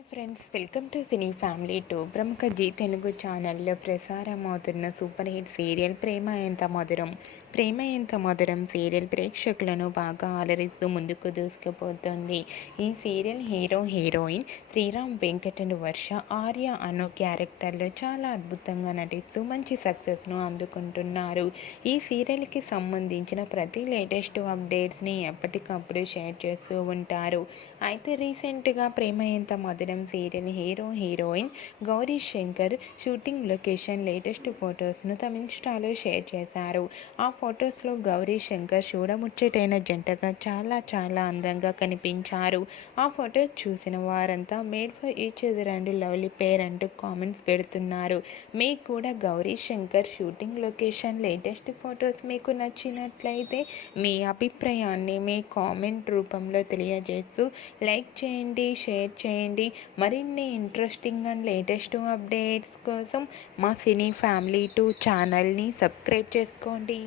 Hi friends, welcome to cine family two. ప్రముఖ G Telugu ఛానల్లో ప్రసారమవుతున్న super hit serial ప్రేమ ఎంత మధురం. ప్రేమ Entha Madhuram serial ప్రేక్షకులను బాగా అలరిస్తూ ముందుకు దూసుకుపోతుంది. ఈ సీరియల్ హీరోయిన్ శ్రీరామ్ వెంకటన్, వర్ష, ఆర్య అను క్యారెక్టర్లో చాలా అద్భుతంగా నటిస్తూ మంచి సక్సెస్ను అందుకుంటున్నారు. ఈ సీరియల్కి సంబంధించిన ప్రతి లేటెస్ట్ అప్డేట్స్ని ఎప్పటికప్పుడు షేర్ చేస్తూ ఉంటారు. అయితే రీసెంట్గా Prema Entha Madhuram serial heroine Gauri Shankar shooting location latest ఫొటోస్ను తమ ఇన్స్టాలో షేర్ చేశారు. ఆ ఫొటోస్లో గౌరీ శంకర్ చూడముచ్చటైన జంటగా చాలా అందంగా కనిపించారు. ఆ ఫొటోస్ చూసిన వారంతా made for each other and lovely పేర్ అంటూ కామెంట్స్ పెడుతున్నారు. మీకు కూడా Gauri Shankar shooting location latest photos మీకు నచ్చినట్లయితే మీ అభిప్రాయాన్ని మీ కామెంట్ రూపంలో తెలియజేస్తూ లైక్ చేయండి, షేర్ చేయండి. మరిన్ని ఇంట్రెస్టింగ్ అండ్ లేటెస్ట్ అప్డేట్స్ కోసం మా సినీ ఫ్యామిలీ 2 ఛానల్ని సబ్స్క్రైబ్ చేసుకోండి.